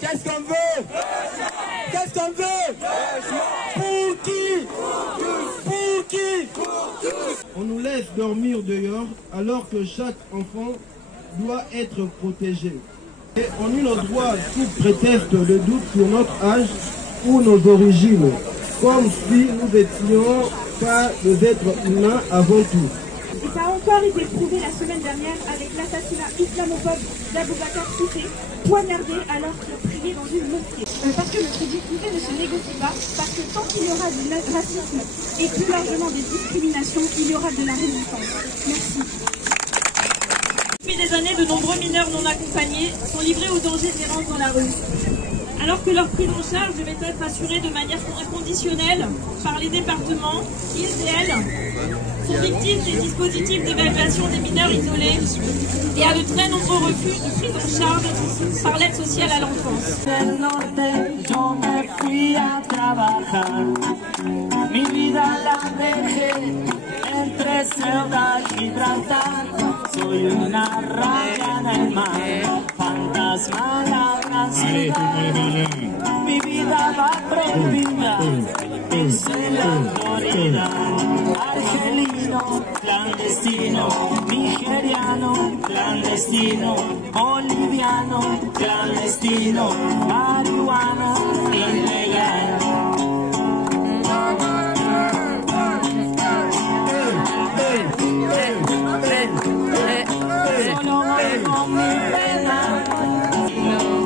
Qu'est-ce qu'on veut? Qu'est-ce qu'on veut? Pour qui? Pour qui? On nous laisse dormir dehors alors que chaque enfant doit être protégé. Et on eut le droit, sous prétexte de doute sur notre âge ou nos origines, comme si nous n'étions pas des êtres humains avant tout. Et ça a encore été prouvé la semaine dernière avec l'assassinat islamophobe d'Aboubacar Touté, poignardé alors qu'il priait dans une mosquée. Parce que notre dignité ne se négocie pas, parce que tant qu'il y aura du racisme et plus largement des discriminations, il y aura de la résistance. Merci. Depuis des années, de nombreux mineurs non accompagnés sont livrés aux dangers d'errance dans la rue. Alors que leur prise en charge devait être assurée de manière inconditionnelle par les départements, ils et elles sont victimes des dispositifs d'évaluation des mineurs isolés et à de très nombreux refus de prise en charge par l'aide sociale à l'enfance. Entre Ceuta y Gibraltar, soy una raya en el mar, fantasma en la gran ciudad. Mi vida va prohibida, es en la Florida. Argelino, clandestino, nigeriano, clandestino, boliviano, clandestino, marihuana, ilegal.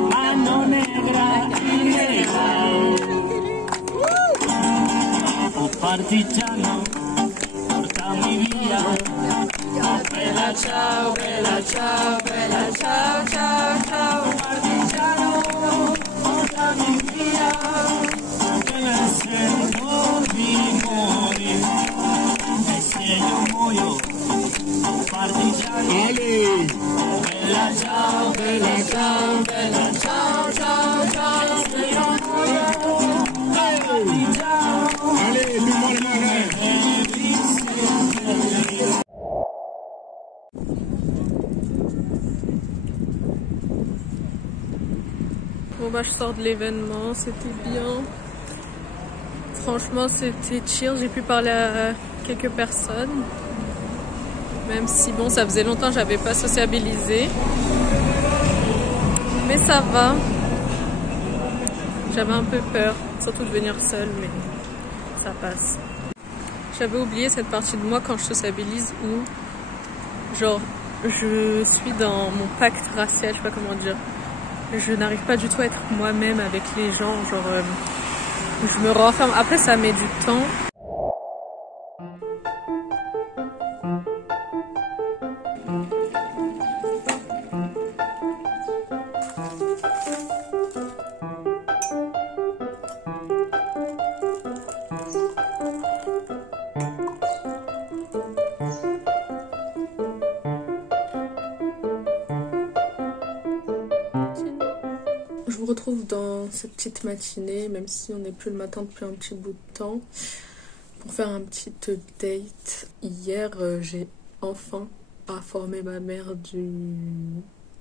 Mano negra ilegal. Partigiano, porta mi via. Bella ciao, bella ciao, bella ciao, ciao, ciao. Partigiano, porta mi via. Bella sento di morire. E se io muoio, partigiano. Bella ciao, bella ciao, bella ciao, ciao, ciao. Se io muoio, partigiano. Allez, dis-moi le malin. Bon bah je sors de l'événement, c'était bien. Franchement c'était chill, j'ai pu parler à quelques personnes. Même si bon ça faisait longtemps que j'avais pas sociabilisé. Mais ça va. J'avais un peu peur, surtout de venir seule, mais ça passe. J'avais oublié cette partie de moi quand je sociabilise où genre je suis dans mon pacte racial, je sais pas comment dire. Je n'arrive pas du tout à être moi-même avec les gens, genre je me renferme. Après ça met du temps. Je vous retrouve dans cette petite matinée, même si on n'est plus le matin depuis un petit bout de temps, pour faire un petit update. Hier, j'ai enfin informé ma mère du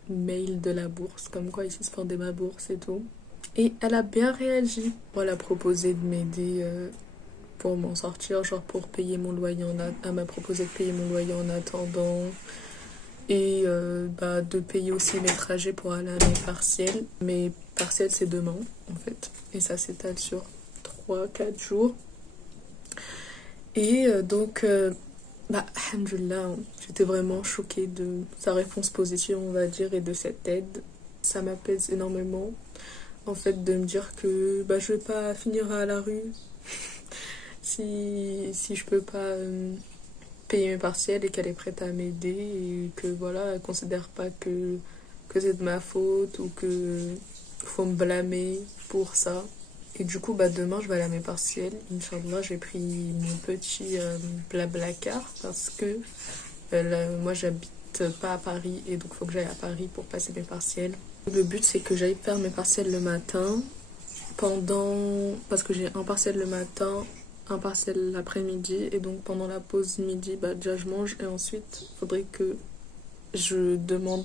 mail de la bourse, comme quoi il suspendait ma bourse et tout. Et elle a bien réagi. Elle a proposé de m'aider pour m'en sortir, genre pour payer mon loyer elle m'a proposé de payer mon loyer en attendant. Et de payer aussi mes trajets pour aller à mes partiels. Mes partiels c'est demain en fait. Et ça s'étale sur 3-4 jours. Et alhamdoulilah, j'étais vraiment choquée de sa réponse positive on va dire et de cette aide. Ça m'apaise énormément en fait de me dire que je vais pas finir à la rue si je peux pas payer mes partiels et qu'elle est prête à m'aider et que voilà, elle considère pas que c'est de ma faute ou que faut me blâmer pour ça. Et du coup demain je vais aller à mes partiels, Inch'Allah. J'ai pris mon petit Blablacar parce que moi j'habite pas à Paris et donc faut que j'aille à Paris pour passer mes partiels. Le but c'est que j'aille faire mes partiels le matin parce que j'ai un partiel le matin, un partiel l'après-midi et donc pendant la pause midi déjà je mange et ensuite il faudrait que je demande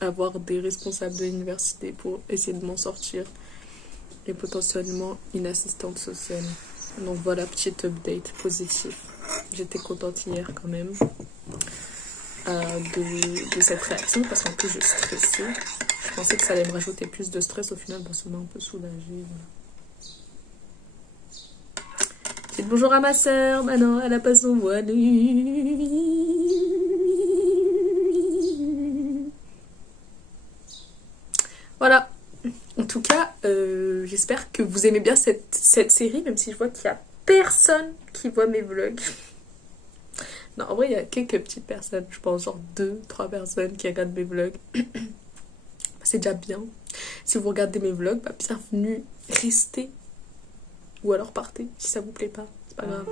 avoir des responsables de l'université pour essayer de m'en sortir et potentiellement une assistante sociale. Donc voilà, petite update positive. J'étais contente hier quand même de cette réaction parce qu'en plus je stressais. Je pensais que ça allait me rajouter plus de stress, au final bon, ça m'a un peu soulagée. Voilà. Dites bonjour à ma soeur, maintenant elle a pas son voile. Voilà. En tout cas, j'espère que vous aimez bien cette série, même si je vois qu'il y a personne qui voit mes vlogs. Non, en vrai, il y a quelques petites personnes, je pense genre 2-3 personnes qui regardent mes vlogs. C'est déjà bien. Si vous regardez mes vlogs, bah, bienvenue, restez. Ou alors partez, si ça vous plaît pas, c'est pas grave.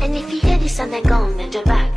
And if you hear this on the gong, the back.